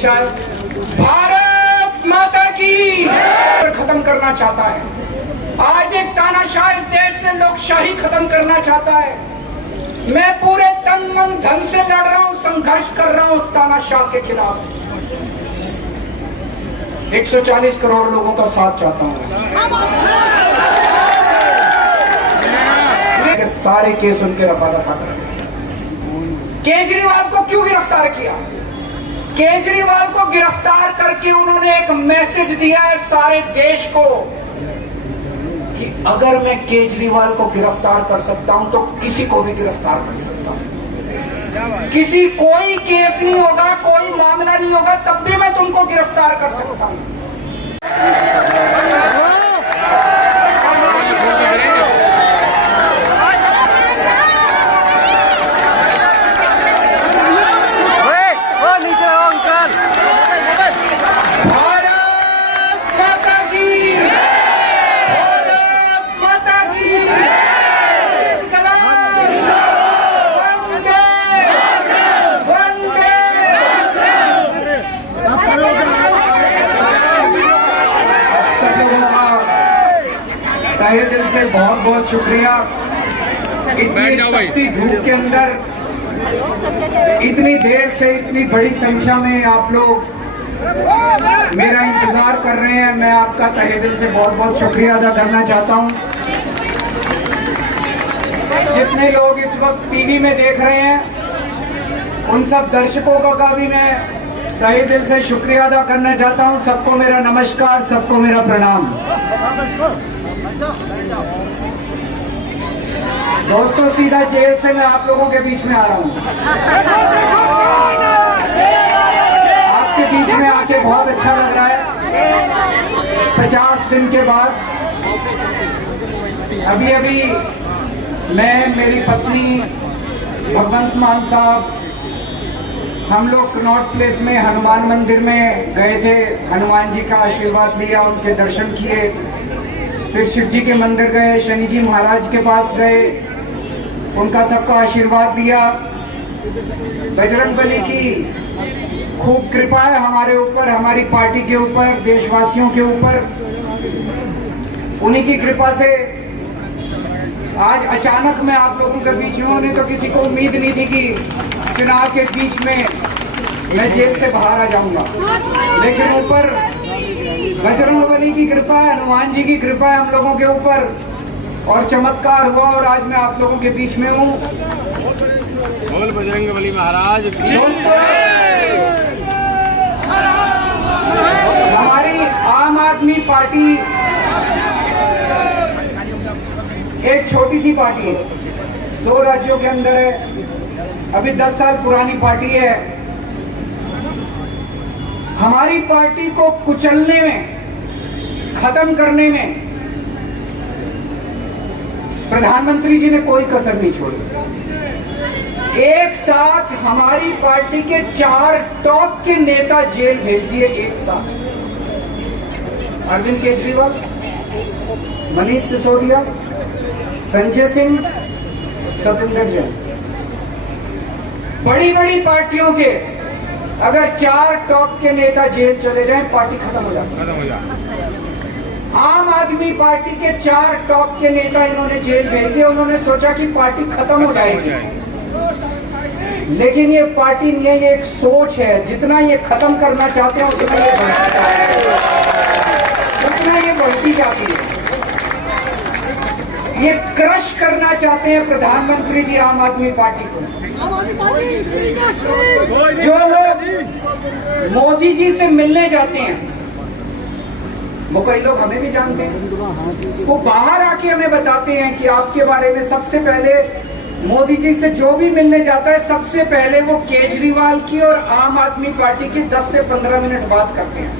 भारत माता की खत्म करना चाहता है। आज एक तानाशाह इस देश से लोकशाही खत्म करना चाहता है। मैं पूरे तन मन धन से लड़ रहा हूं, संघर्ष कर रहा हूं उस तानाशाह के खिलाफ। 140 करोड़ लोगों का साथ चाहता हूं। सारे केस उनके रफा दफा कर। केजरीवाल को क्यों गिरफ्तार किया? केजरीवाल को गिरफ्तार करके उन्होंने एक मैसेज दिया है सारे देश को कि अगर मैं केजरीवाल को गिरफ्तार कर सकता हूं तो किसी को भी गिरफ्तार कर सकता हूं। किसी कोई केस नहीं होगा, कोई मामला नहीं होगा, तब भी मैं तुमको गिरफ्तार कर सकता हूं। तहे दिल से बहुत बहुत शुक्रिया। इतनी धूप के अंदर इतनी देर से इतनी बड़ी संख्या में आप लोग मेरा इंतजार कर रहे हैं। मैं आपका तहे दिल से बहुत बहुत शुक्रिया अदा करना चाहता हूं। जितने लोग इस वक्त टीवी में देख रहे हैं उन सब दर्शकों का भी मैं तहे दिल से शुक्रिया अदा करना चाहता हूं। सबको मेरा नमस्कार, सबको मेरा प्रणाम। दोस्तों, सीधा जेल से मैं आप लोगों के बीच में आ रहा हूं। आपके बीच में आके बहुत अच्छा लग रहा है। 50 दिन के बाद अभी मैं, मेरी पत्नी भगवंत मान साहब, हम लोग कनॉट प्लेस में हनुमान मंदिर में गए थे। हनुमान जी का आशीर्वाद लिया, उनके दर्शन किए। फिर शिव जी के मंदिर गए, शनि जी महाराज के पास गए, उनका सबका आशीर्वाद लिया। बजरंगबली की खूब कृपा है हमारे ऊपर, हमारी पार्टी के ऊपर, देशवासियों के ऊपर। उन्हीं की कृपा से आज अचानक मैं आप लोगों के बीच में हूं। नहीं तो किसी को उम्मीद नहीं थी कि चुनाव के बीच में मैं जेल से बाहर आ जाऊंगा, लेकिन ऊपर बजरंगबली की कृपा है, हनुमान जी की कृपा है हम लोगों के ऊपर, और चमत्कार हुआ और आज मैं आप लोगों के बीच में हूँ। बोल बजरंगबली महाराज। दोस्तों, हमारी आम आदमी पार्टी एक छोटी सी पार्टी है, 2 राज्यों के अंदर है, अभी 10 साल पुरानी पार्टी है। हमारी पार्टी को कुचलने में, खत्म करने में प्रधानमंत्री जी ने कोई कसर नहीं छोड़ी। एक साथ हमारी पार्टी के 4 टॉप के नेता जेल भेज दिए एक साथ। अरविंद केजरीवाल, मनीष सिसोदिया, संजय सिंह, सतेंद्र जैन। बड़ी बड़ी पार्टियों के अगर 4 टॉप के नेता जेल चले जाएं, पार्टी खत्म हो जाती है। आम आदमी पार्टी के 4 टॉप के नेता इन्होंने जेल भेज दिए। उन्होंने सोचा कि पार्टी खत्म हो जाएगी, लेकिन ये पार्टी नहीं है, ये एक सोच है। जितना ये खत्म करना चाहते हैं उतना ये बढ़ती जाती है। ये क्रश करना चाहते हैं प्रधानमंत्री जी आम आदमी पार्टी को। जो लोग मोदी जी से मिलने जाते हैं, वो कई लोग हमें भी जानते हैं, वो बाहर आके हमें बताते हैं कि आपके बारे में सबसे पहले मोदी जी से जो भी मिलने जाता है, सबसे पहले वो केजरीवाल की और आम आदमी पार्टी की 10 से 15 मिनट बात करते हैं।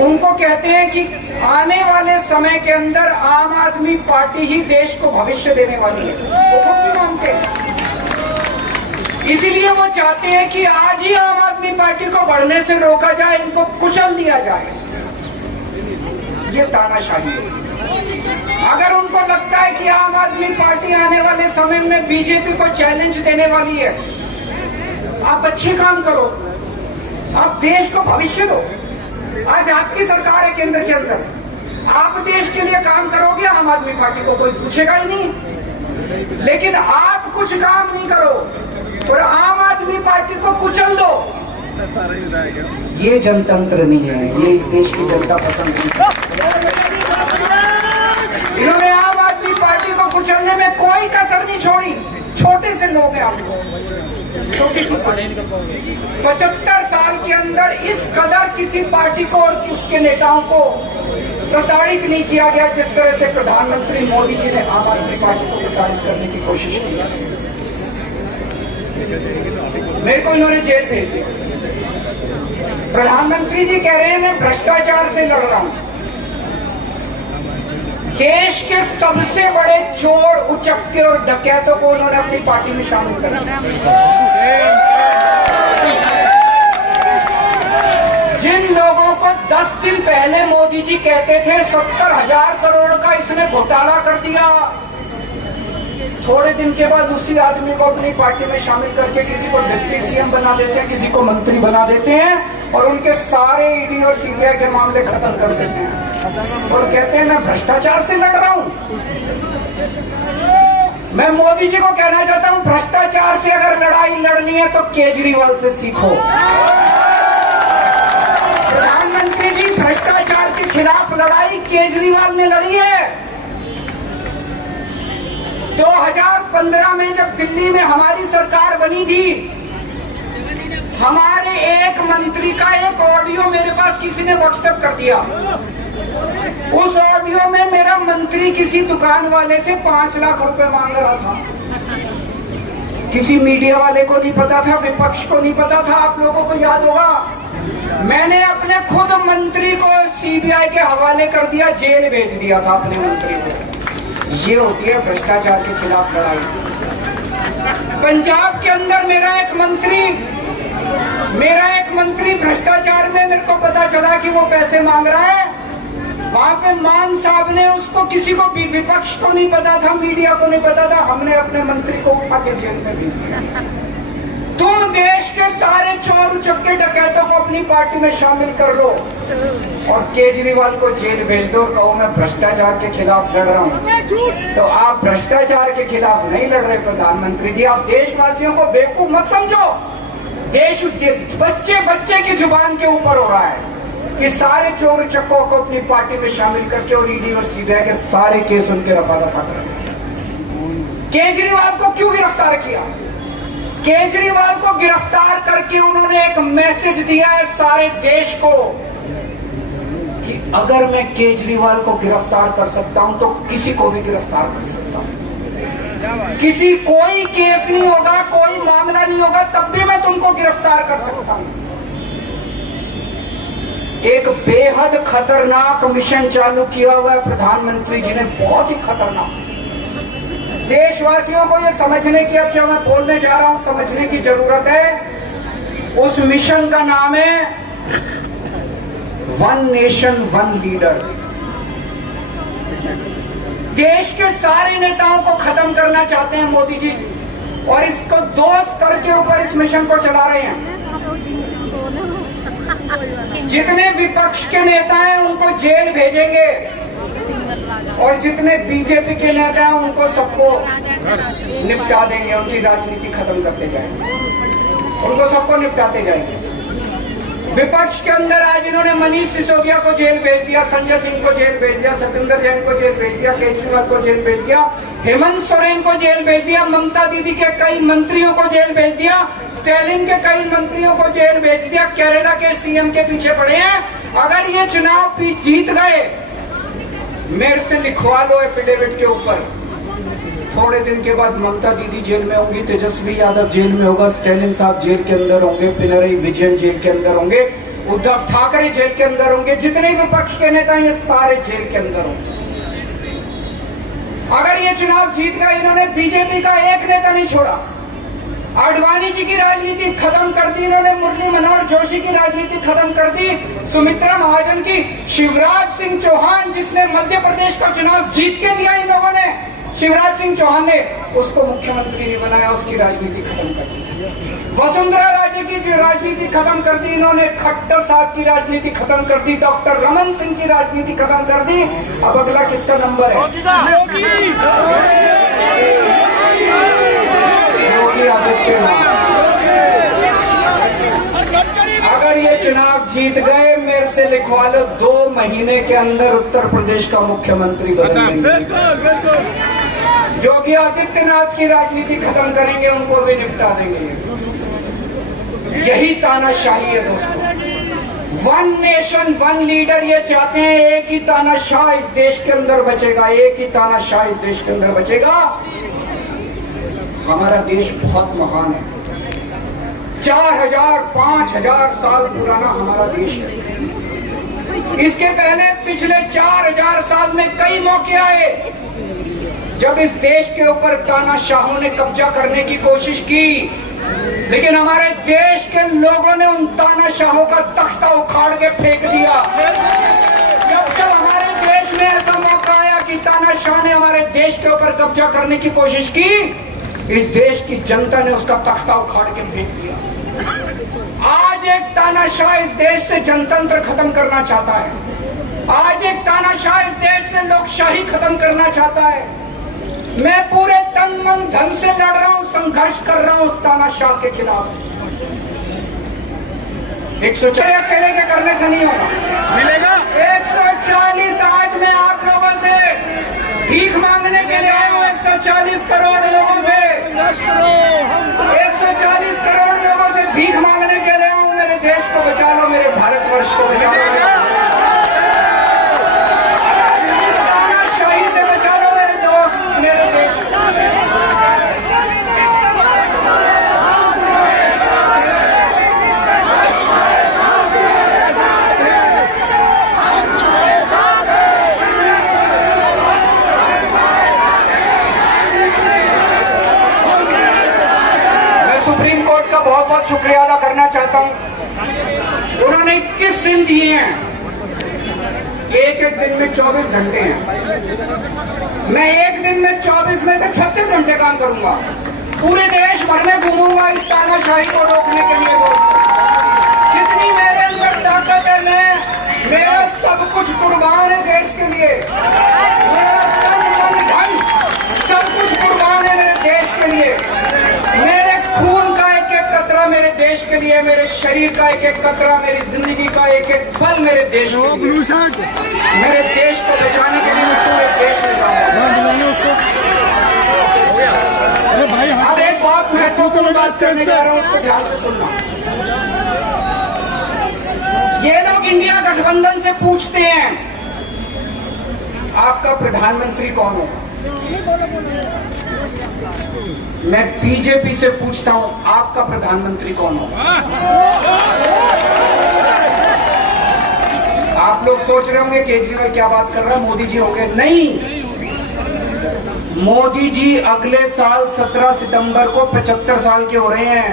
उनको कहते हैं कि आने वाले समय के अंदर आम आदमी पार्टी ही देश को भविष्य देने वाली है। वो खुद भी मानते हैं। इसीलिए वो चाहते हैं कि आज ही आम आदमी पार्टी को बढ़ने से रोका जाए, इनको कुचल दिया जाए। ये तानाशाही है। अगर उनको लगता है कि आम आदमी पार्टी आने वाले समय में बीजेपी को चैलेंज देने वाली है, आप अच्छे काम करो, आप देश को भविष्य दो। आज आपकी सरकार है केंद्र के अंदर, आप देश के लिए काम करोगे, आम आदमी पार्टी को कोई पूछेगा ही नहीं। लेकिन आप कुछ काम नहीं करो और आम आदमी पार्टी को कुचल दो, ये जनतंत्र नहीं है, ये इस देश की जनता पसंद नहीं। इन्होंने आम आदमी पार्टी को कुचलने में कोई कसर नहीं छोड़ी। छोटे से लोग हैं आप लोग, छोटी सी पार्टी। 75 साल के अंदर इस कदर किसी पार्टी को और उसके नेताओं को प्रताड़ित नहीं किया गया जिस तरह से प्रधानमंत्री मोदी जी ने आम आदमी पार्टी को प्रताड़ित करने की कोशिश की। मेरे को इन्होंने जेल भेज दिया। प्रधानमंत्री जी कह रहे हैं मैं भ्रष्टाचार से लड़ रहा हूं। देश के सबसे बड़े चोर, उचक्के और डकैतों को उन्होंने अपनी पार्टी में शामिल कर दिया। जिन लोगों को 10 दिन पहले मोदी जी कहते थे 70,000 करोड़ का इसने घोटाला कर दिया, थोड़े दिन के बाद उसी आदमी को अपनी पार्टी में शामिल करके किसी को डिप्टी सीएम बना देते हैं, किसी को मंत्री बना देते हैं और उनके सारे ईडी और सीबीआई के मामले खत्म कर देते हैं और कहते हैं मैं भ्रष्टाचार से लड़ रहा हूं। मैं मोदी जी को कहना चाहता हूं, भ्रष्टाचार से अगर लड़ाई लड़नी है तो केजरीवाल से सीखो। प्रधानमंत्री जी, भ्रष्टाचार के खिलाफ लड़ाई केजरीवाल ने लड़ी है। 2015 में जब दिल्ली में हमारी सरकार बनी थी, हमारे एक मंत्री का एक ऑडियो मेरे पास किसी ने व्हाट्सएप कर दिया। उस ऑडियो में मेरा मंत्री किसी दुकान वाले से 5 लाख रुपए मांग रहा था। किसी मीडिया वाले को नहीं पता था, विपक्ष को नहीं पता था। आप लोगों को याद होगा, मैंने अपने खुद मंत्री को सीबीआई के हवाले कर दिया, जेल भेज दिया था अपने मंत्री को। ये होती है भ्रष्टाचार के खिलाफ लड़ाई। पंजाब के अंदर मेरा एक मंत्री भ्रष्टाचार में, मेरे को पता चला कि वो पैसे मांग रहा है। वहां पे मान साहब ने उसको, किसी को भी, विपक्ष को नहीं पता था, मीडिया को नहीं पता था, हमने अपने मंत्री को उठा के जेल में भेज दिया। तुम देश के सारे चोर उचक्के डकैतों को अपनी पार्टी में शामिल कर लो और केजरीवाल को जेल भेज दो और कहो मैं भ्रष्टाचार के खिलाफ लड़ रहा हूं। तो आप भ्रष्टाचार के खिलाफ नहीं लड़ रहे प्रधानमंत्री जी। आप देशवासियों को बेवकूफ मत समझो। देश बच्चे बच्चे की जुबान के ऊपर हो रहा है कि सारे चोर चक्कों को अपनी पार्टी में शामिल करके और ईडी और सीबीआई के सारे केस उनके रफा दफा कर। केजरीवाल को क्यों गिरफ्तार किया? केजरीवाल को गिरफ्तार करके उन्होंने एक मैसेज दिया है सारे देश को कि अगर मैं केजरीवाल को गिरफ्तार कर सकता हूं तो किसी को भी गिरफ्तार कर सकता हूं। किसी कोई केस नहीं होगा, कोई मामला नहीं होगा, तब भी मैं तुमको गिरफ्तार कर सकता हूं। एक बेहद खतरनाक मिशन चालू किया हुआ है प्रधानमंत्री जी ने, बहुत ही खतरनाक। देशवासियों को ये समझने की, अब जो मैं बोलने जा रहा हूं, समझने की जरूरत है। उस मिशन का नाम है वन नेशन वन लीडर। देश के सारे नेताओं को खत्म करना चाहते हैं मोदी जी और इसको 2 स्तर के ऊपर इस मिशन को चला रहे हैं। जितने विपक्ष के नेता हैं उनको जेल भेजेंगे और जितने बीजेपी के नेता हैं उनको सबको निपटा देंगे, उनकी राजनीति खत्म करते जाएंगे, उनको सबको निपटाते जाएंगे। विपक्ष के अंदर आज इन्होंने मनीष सिसोदिया को जेल भेज दिया, संजय सिंह को जेल भेज दिया, सत्येंद्र जैन को जेल भेज दिया, केजरीवाल को जेल भेज दिया, हेमंत सोरेन को जेल भेज दिया, ममता दीदी के कई मंत्रियों को जेल भेज दिया, स्टैलिन के कई मंत्रियों को जेल भेज दिया, केरला के सीएम के पीछे पड़े हैं। अगर ये चुनाव जीत गए, मेरे से लिखवा लो एफिडेविट के ऊपर, थोड़े दिन के बाद ममता दीदी जेल में होंगी, तेजस्वी यादव जेल में होगा, स्टैलिन साहब जेल के अंदर होंगे, पिनरई विजयन जेल के अंदर होंगे, उद्धव ठाकरे जेल के अंदर होंगे, जितने विपक्ष के नेता ये सारे जेल के अंदर होंगे। अगर ये चुनाव जीत गए, इन्होंने बीजेपी का एक नेता नहीं छोड़ा, आडवाणी जी की राजनीति खत्म कर दी इन्होंने, मुरली मनोहर जोशी की राजनीति खत्म कर दी, सुमित्रा महाजन की, शिवराज सिंह चौहान जिसने मध्य प्रदेश का चुनाव जीत के दिया इन लोगों ने, शिवराज सिंह चौहान ने उसको मुख्यमंत्री नहीं बनाया, उसकी राजनीति खत्म कर दी। वसुंधरा राजे की जो राजनीति खत्म कर दी इन्होंने, खट्टर साहब की राजनीति खत्म कर दी, डॉक्टर रमन सिंह की राजनीति खत्म कर दी। अब अगला किसका नंबर है? योगी आदित्यनाथ। अगर ये चुनाव जीत गए, मेरे से लिखवा लो, 2 महीने के अंदर उत्तर प्रदेश का मुख्यमंत्री बदल देंगे। योगी आदित्यनाथ की राजनीति खत्म करेंगे, उनको भी निपटा देंगे। यही तानाशाही है दोस्तों। 1 नेशन 1 लीडर ये चाहते हैं। एक ही तानाशाह इस देश के अंदर बचेगा, एक ही तानाशाह इस देश के अंदर बचेगा। हमारा देश बहुत महान है। 4000 5000 साल पुराना हमारा देश है। इसके पहले पिछले 4000 साल में कई मौके आए जब इस देश के ऊपर तानाशाहों ने कब्जा करने की कोशिश की, लेकिन हमारे देश के लोगों ने उन तानाशाहों का तख्ता उखाड़ के फेंक दिया। जब जब हमारे देश में ऐसा मौका आया कि तानाशाह ने हमारे देश के ऊपर कब्जा करने की कोशिश की, इस देश की जनता ने उसका तख्ता उखाड़ के फेंक दिया। आज एक तानाशाह इस देश से जनतंत्र खत्म करना चाहता है। आज एक तानाशाह इस देश से लोकशाही खत्म करना चाहता है। मैं पूरे तन मन धन से लड़ रहा हूं, संघर्ष कर रहा हूं उस तानाशाह के खिलाफ। 140 अकेले के करने से नहीं होगा, मिलेगा 140। आज मैं आप लोगों से भीख मांगने के लिए आया हूं, 140 करोड़ लोगों से, 140 करोड़ लोगों से भीख मांगने के लिए आया हूं। मेरे देश को बचा लो, मेरे भारतवर्ष को बचा लो, तानाशाही से बचा लो मेरे दोस्त, मेरे देश। सुप्रीम कोर्ट का बहुत बहुत शुक्रिया अदा करना चाहता हूं। उन्होंने 21 दिन दिए हैं, एक एक दिन में 24 घंटे हैं। मैं एक दिन में 24 में से 36 घंटे काम करूंगा। पूरे देश भर में घूमूंगा इस तानाशाही को रोकने के लिए। जितनी मेरे अंदर ताकत है, मेरा सब कुछ कुर्बान है देश के लिए। मेरा तन मन धन सब कुछ कुर्बान है मेरे देश के लिए। मेरे खून का एक एक कतरा मेरे देश के लिए, मेरे शरीर का एक एक कतरा, मेरी जिंदगी का एक एक पल मेरे देश के लिए। मेरे देश को बचाने के लिए मैं पूरे देश में जाऊंगा। अब एक बहुत महत्वपूर्ण बात करने जा रहा हूं, उसको ध्यान से सुनना। ये लोग इंडिया गठबंधन से पूछते हैं आपका प्रधानमंत्री कौन होगा। मैं बीजेपी से पूछता हूं आपका प्रधानमंत्री कौन होगा। आप लोग सोच रहे होंगे केजरीवाल क्या बात कर रहा है, मोदी जी होंगे। नहीं, मोदी जी अगले साल 17 सितंबर को 75 साल के हो रहे हैं।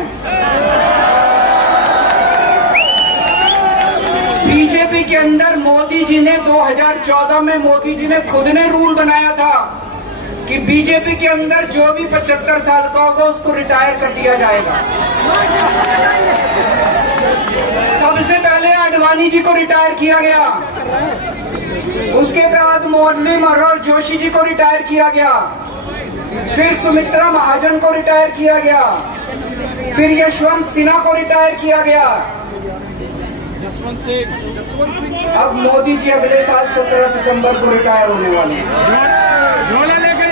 बीजेपी के अंदर मोदी जी ने 2014 में मोदी जी ने खुद ने रूल बनाया था कि बीजेपी के अंदर जो भी 75 साल का होगा उसको रिटायर कर दिया जाएगा। सबसे पहले आडवाणी जी को रिटायर किया गया, उसके बाद मुरली मनोहर जोशी जी को रिटायर किया गया, फिर सुमित्रा महाजन को रिटायर किया गया, फिर यशवंत सिन्हा को रिटायर किया गया। अब मोदी जी अगले साल 17 सितंबर को रिटायर होने वाले हैं।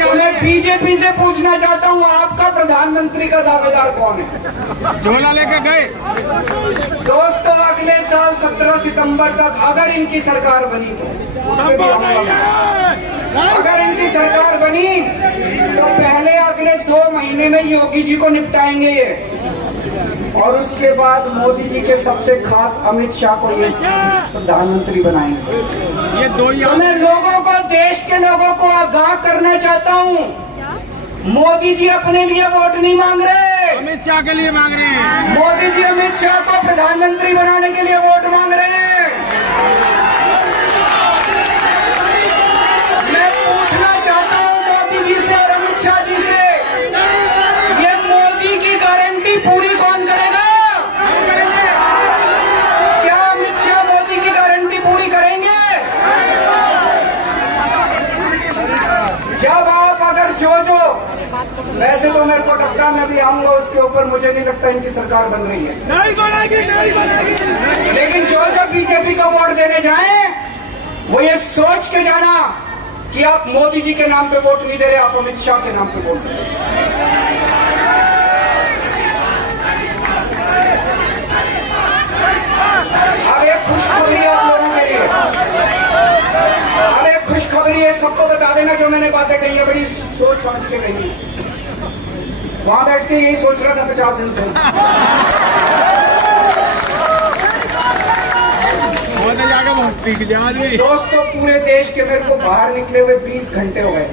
मैं बीजेपी से पूछना चाहता हूं आपका प्रधानमंत्री का दावेदार कौन है। झोला लेके गए दोस्तों, अगले साल 17 सितंबर तक अगर इनकी सरकार बनी अगर इनकी सरकार बनी तो पहले अगले 2 महीने में योगी जी को निपटाएंगे ये, और उसके बाद मोदी जी के सबसे खास अमित शाह को ये प्रधानमंत्री बनाएंगे। ये 2 ही। तो मैं लोगों को, देश के लोगों को आगाह करना चाहता हूँ, मोदी जी अपने लिए वोट नहीं मांग रहे, अमित शाह के लिए मांग रहे हैं। मोदी जी अमित शाह को प्रधानमंत्री बनाने के लिए वोट मांग रहे हैं। मैं पूछना चाहता हूँ मोदी जी से और अमित शाह जी से, ये मोदी की गारंटी पूरी आऊंगा उसके ऊपर मुझे नहीं लगता इनकी सरकार बन रही है। नहीं बनेगी, नहीं बनेगी। लेकिन जो बीजेपी को वोट देने जाएं वो ये सोच के जाना कि आप मोदी जी के नाम पे वोट नहीं दे रहे, आप अमित शाह के नाम पे वोट दे रहे। अब एक खुशखबरी है आप लोगों के लिए, अब एक खुशखबरी है, सबको बता देना जो मैंने बातें कही है बड़ी सोच समझ के कही। वहां बैठ के यही सोच रहा था 50 दिन से। जाकर बहुत सीख जा आदमी। दोस्तों पूरे देश के मेरे को बाहर निकले हुए 20 घंटे हो गए।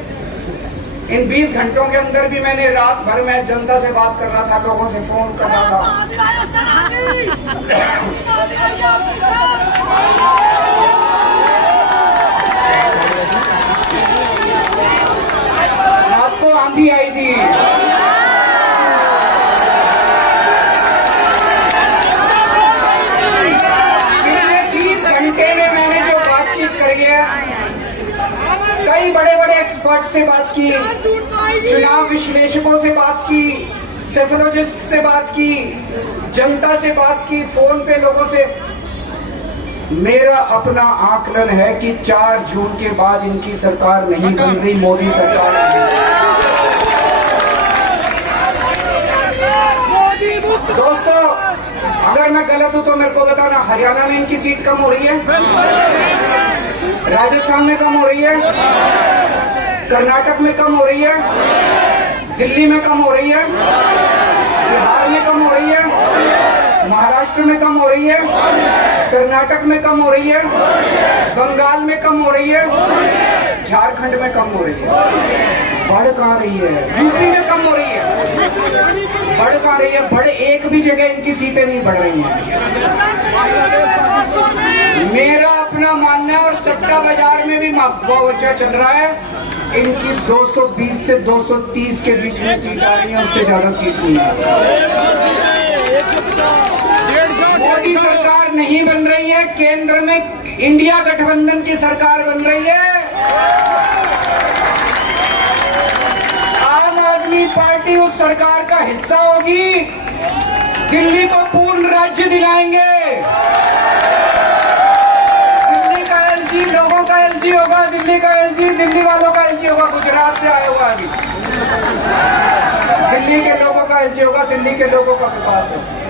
इन 20 घंटों के अंदर भी मैंने रात भर में जनता से बात कर रहा था, लोगों से फोन कर रहा था। रात को आंधी आई थी, पिछले 30 घंटे में मैंने जो बातचीत करी है, कई बड़े बड़े एक्सपर्ट से बात की, चुनाव विश्लेषकों से बात की, सेफोलॉजिस्ट से बात की, जनता से बात की, फोन पे लोगों से। मेरा अपना आकलन है कि 4 जून के बाद इनकी सरकार नहीं बन रही, मोदी सरकार है। दोस्तों अगर मैं गलत हूं तो मेरे को बताना, हरियाणा में इनकी सीट कम हो रही है, राजस्थान में कम हो रही है, कर्नाटक में कम हो रही है, दिल्ली में कम हो रही है, बिहार में कम हो रही है, महाराष्ट्र में कम हो रही है, कर्नाटक में कम हो रही है, बंगाल में कम हो रही है, झारखंड में कम हो रही है। बढ़ कहाँ रही है? यूपी में कम हो रही है, बढ़ कहाँ रही है? बड़े एक भी जगह इनकी सीटें नहीं बढ़ रही हैं। मेरा अपना मानना है, और सट्टा बाजार में भी महबूबा चल रहा है, इनकी 220 से 230 के बीच में सीट आ रही है, उससे ज्यादा सीट नहीं है। मोदी सरकार नहीं बन रही है, केंद्र में इंडिया गठबंधन की सरकार बन रही है। आम आदमी पार्टी उस सरकार का हिस्सा होगी, दिल्ली को पूर्ण राज्य दिलाएंगे। दिल्ली का एलजी लोगों का एलजी होगा, दिल्ली का एलजी दिल्ली वालों का एलजी होगा, गुजरात से आया हुआ अभी। दिल्ली के लोगों का एलजी होगा, दिल्ली के लोगों का विकास होगा।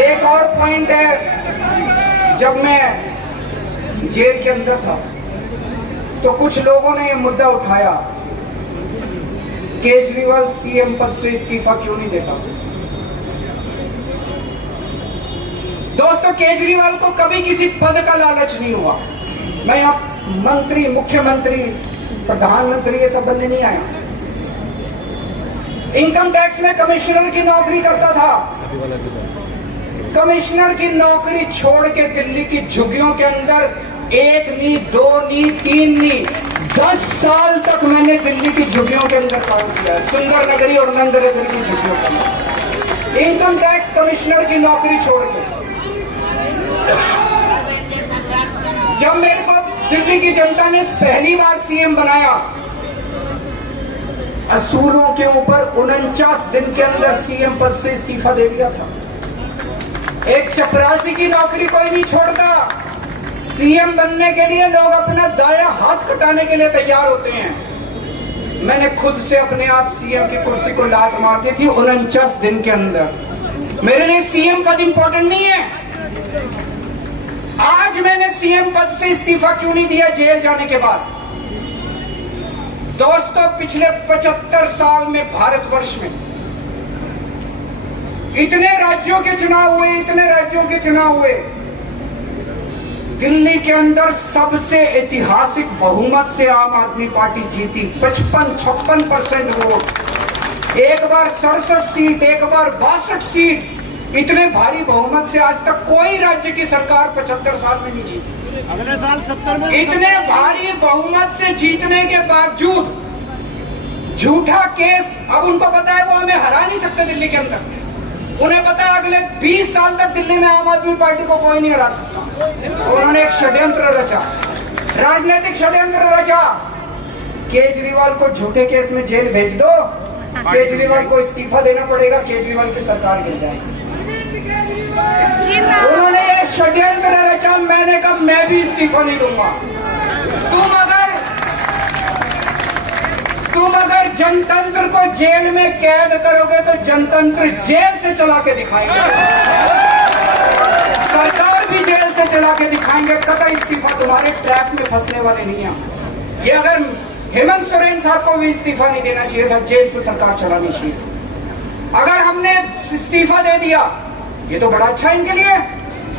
एक और पॉइंट है, जब मैं जेल के अंदर था तो कुछ लोगों ने ये मुद्दा उठाया, केजरीवाल सीएम पद से इस्तीफा क्यों नहीं देता। दोस्तों केजरीवाल को कभी किसी पद का लालच नहीं हुआ। मैं यहां मंत्री, मुख्यमंत्री, प्रधानमंत्री ये सब बनने नहीं आया। इनकम टैक्स में कमिश्नर की नौकरी करता था। कमिश्नर की नौकरी छोड़ के दिल्ली की झुग्गियों के अंदर 1 नहीं, 2 नहीं, 3 नहीं, 10 साल तक मैंने दिल्ली की झुग्गियों के अंदर काम किया है, सुंदर नगरी और नंदनगरी की झुग्गियों के अंदर, इनकम टैक्स कमिश्नर की नौकरी छोड़ के। जब मेरे को दिल्ली की जनता ने पहली बार सीएम बनाया, असूलों के ऊपर 49 दिन के अंदर सीएम पद से इस्तीफा दे दिया था। एक चपरासी की नौकरी कोई नहीं छोड़ता। सीएम बनने के लिए लोग अपना दाया हाथ कटाने के लिए तैयार होते हैं। मैंने खुद से अपने आप सीएम की कुर्सी को लात मार दी थी 49 दिन के अंदर। मेरे लिए सीएम पद इंपॉर्टेंट नहीं है। आज मैंने सीएम पद से इस्तीफा क्यों नहीं दिया जेल जाने के बाद? दोस्तों पिछले 75 साल में भारतवर्ष में इतने राज्यों के चुनाव हुए, इतने राज्यों के चुनाव हुए, दिल्ली के अंदर सबसे ऐतिहासिक बहुमत से आम आदमी पार्टी जीती, 55-56% वोट। एक बार 67 सीट, एक बार 62 सीट। इतने भारी बहुमत से आज तक कोई राज्य की सरकार 75 साल में नहीं जीती। अगले साल 70 में इतने भारी बहुमत से जीतने के बावजूद झूठा केस, अब उनको पता है वो हमें हरा नहीं सकते दिल्ली के अंदर। उन्हें पता है अगले 20 साल तक दिल्ली में आम आदमी पार्टी को कोई नहीं हरा सकता। उन्होंने एक षड्यंत्र रचा, राजनीतिक षड्यंत्र रचा केजरीवाल को झूठे केस में जेल भेज दो, केजरीवाल को इस्तीफा देना पड़ेगा, केजरीवाल की सरकार गिर जाएगी। उन्होंने एक षड्यंत्र रचा, मैंने कहा मैं भी इस्तीफा नहीं दूंगा। तुम अगर जनतंत्र को जेल में कैद करोगे तो जनतंत्र जेल से चला के दिखाएंगे, सरकार भी जेल से चला के दिखाएंगे। कतई इस्तीफा तुम्हारे ट्रैप में फंसने वाले नहीं है। ये अगर हेमंत सोरेन साहब को भी इस्तीफा नहीं देना चाहिए था, जेल से सरकार चलानी चाहिए। अगर हमने इस्तीफा दे दिया, ये तो बड़ा अच्छा इनके लिए।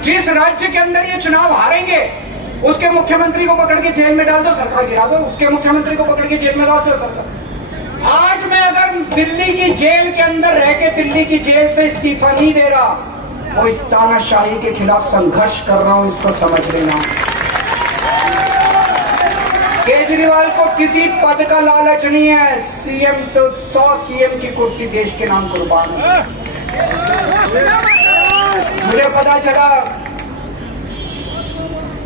जिस राज्य के अंदर ये चुनाव हारेंगे उसके मुख्यमंत्री को पकड़ के जेल में डाल दो, सरकार गिरा दो। उसके मुख्यमंत्री को पकड़ के जेल में डाल दो, सरकार। आज मैं अगर दिल्ली की जेल के अंदर रह के दिल्ली की जेल से इस्तीफा नहीं दे रहा, वो इस तानाशाही के खिलाफ संघर्ष कर रहा हूं, इसको समझ लेना। केजरीवाल को किसी पद का लालच नहीं है। सीएम तो 100 सीएम की कुर्सी देश के नाम कुर्बान है। मुझे पता चला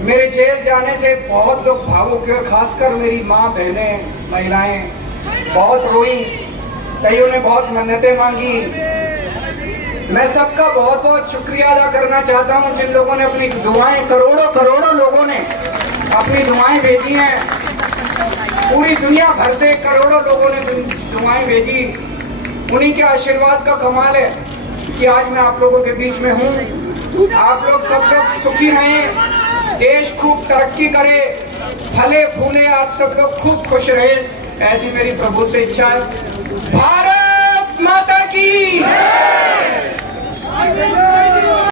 मेरे जेल जाने से बहुत लोग भावुक हुए, खासकर मेरी माँ, बहनें, महिलाएं बहुत रोई, कईयों ने बहुत मन्नतें मांगी। मैं सबका बहुत बहुत शुक्रिया अदा करना चाहता हूं जिन लोगों ने अपनी दुआएं, करोड़ों लोगों ने अपनी दुआएं भेजी हैं। पूरी दुनिया भर से करोड़ों लोगों ने दुआएं भेजी। उन्हीं के आशीर्वाद का कमाल है कि आज मैं आप लोगों के बीच में हूं। आप लोग सब लोग सुखी रहें, देश खूब तरक्की करे, फले फूले, आप सब लोग खूब खुश रहे, ऐसी मेरी प्रभु से इच्छा है। भारत